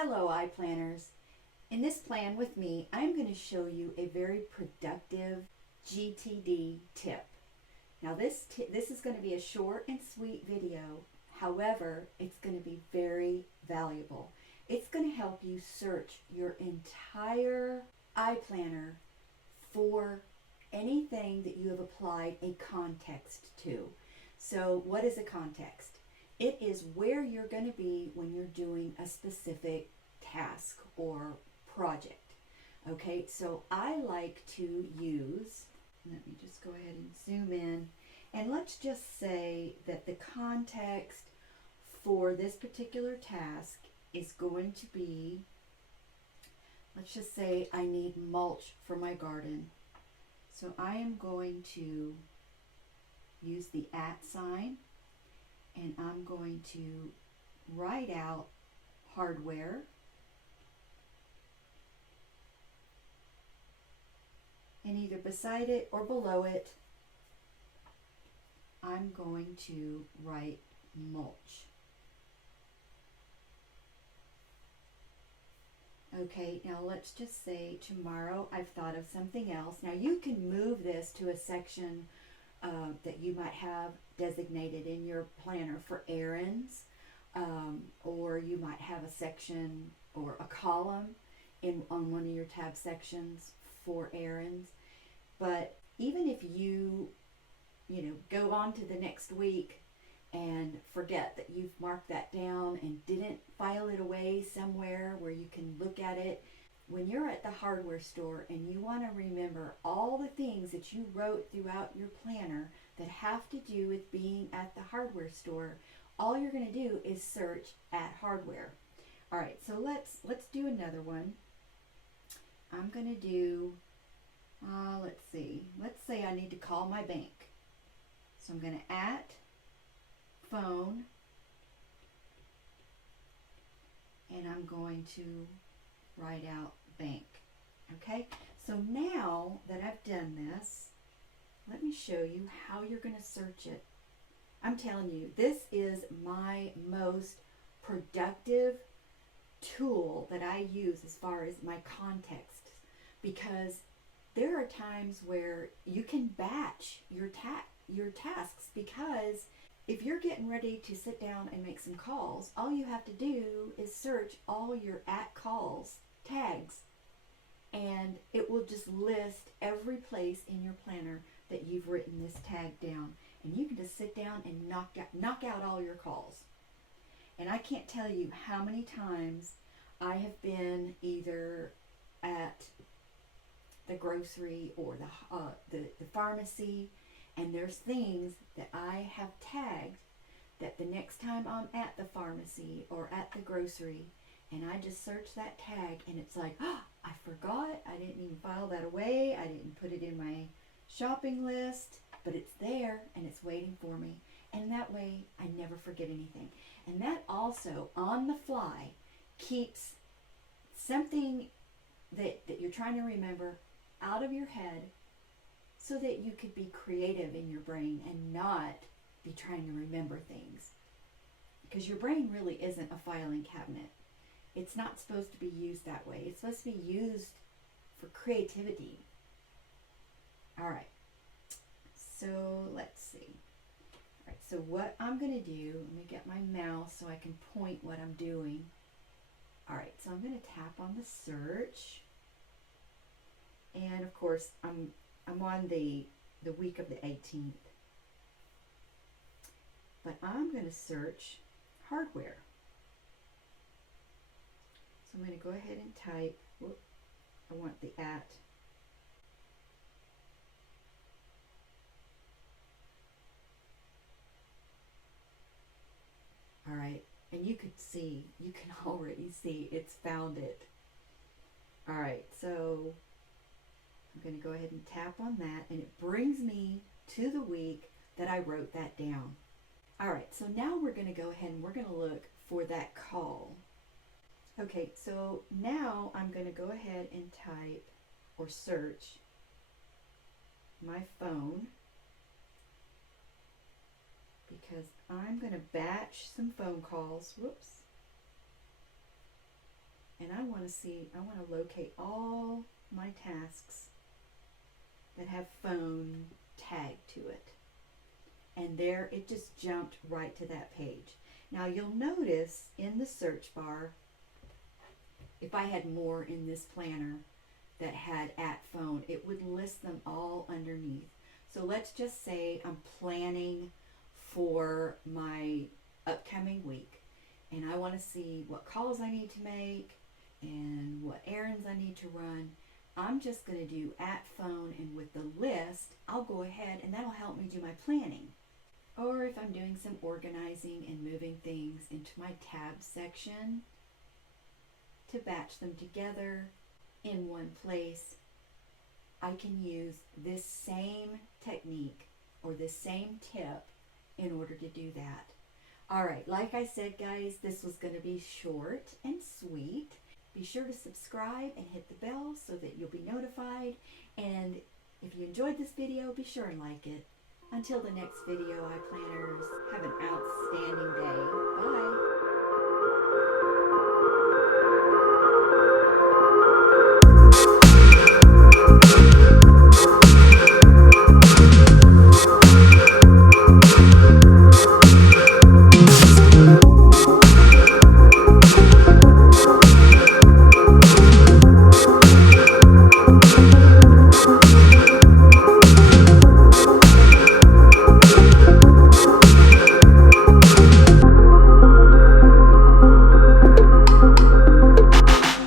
Hello, iPlanners. In this plan with me, I'm going to show you a very productive GTD tip. Now this is going to be a short and sweet video. However, it's going to be very valuable. It's going to help you search your entire iPlanner for anything that you have applied a context to. So what is a context? It is where you're going to be when you're doing a specific task or project. Okay, so I like to use, let me just go ahead and zoom in, and let's just say that the context for this particular task is going to be, let's just say I need mulch for my garden. So I am going to use the @ sign, and I'm going to write out hardware, and either beside it or below it I'm going to write mulch. Okay, now let's just say tomorrow I've thought of something else. Now you can move this to a section that you might have designated in your planner for errands, or you might have a section or a column on one of your tab sections for errands. But even if you go on to the next week and forget that you've marked that down and didn't file it away somewhere where you can look at it, when you're at the hardware store and you want to remember all the things that you wrote throughout your planner that have to do with being at the hardware store, all you're going to do is search at hardware. All right, so let's do another one. I'm going to do, let's see, let's say I need to call my bank. So I'm going to @ phone, and I'm going to write out bank. Okay, so now that I've done this, let me show you how you're going to search it. I'm telling you, this is my most productive tool that I use as far as my context, because there are times where you can batch your tasks, because if you're getting ready to sit down and make some calls, all you have to do is search all your @calls tags, and it will just list every place in your planner that you've written this tag down, and you can just sit down and knock out all your calls. And I can't tell you how many times I have been either at the grocery or the pharmacy, and there's things that I have tagged that the next time I'm at the pharmacy or at the grocery and I just search that tag, and it's like, oh, I forgot, I didn't even file that away, I didn't put it in my shopping list, but it's there and it's waiting for me. And that way I never forget anything. And that also, on the fly, keeps something that you're trying to remember out of your head, so that you could be creative in your brain and not be trying to remember things. Because your brain really isn't a filing cabinet. It's not supposed to be used that way. It's supposed to be used for creativity. All right, so let's see. All right, so what I'm going to do, let me get my mouse so I can point what I'm doing. All right, so I'm going to tap on the search. And of course, I'm on the week of the 18th. But I'm going to search hardware. So I'm going to go ahead and type, I want the @. All right, and you can already see it's found it. All right, so I'm going to go ahead and tap on that, and it brings me to the week that I wrote that down. All right, so now we're going to go ahead and we're going to look for that call. Okay, so now I'm going to go ahead and type or search my phone, because I'm going to batch some phone calls. Whoops. to see, I want to locate all my tasks that have phone tagged to it. And there, it just jumped right to that page. Now you'll notice in the search bar, if I had more in this planner that had at phone, it would list them all underneath. So let's just say I'm planning for my upcoming week, and I want to see what calls I need to make and what errands I need to run. I'm just going to do at phone, and with the list, I'll go ahead and that'll help me do my planning. Or if I'm doing some organizing and moving things into my tab section to batch them together in one place, I can use this same technique or this same tip in order to do that. All right, like I said, guys, this was going to be short and sweet. Be sure to subscribe and hit the bell so that you'll be notified. And if you enjoyed this video, be sure and like it. Until the next video, iPlanners,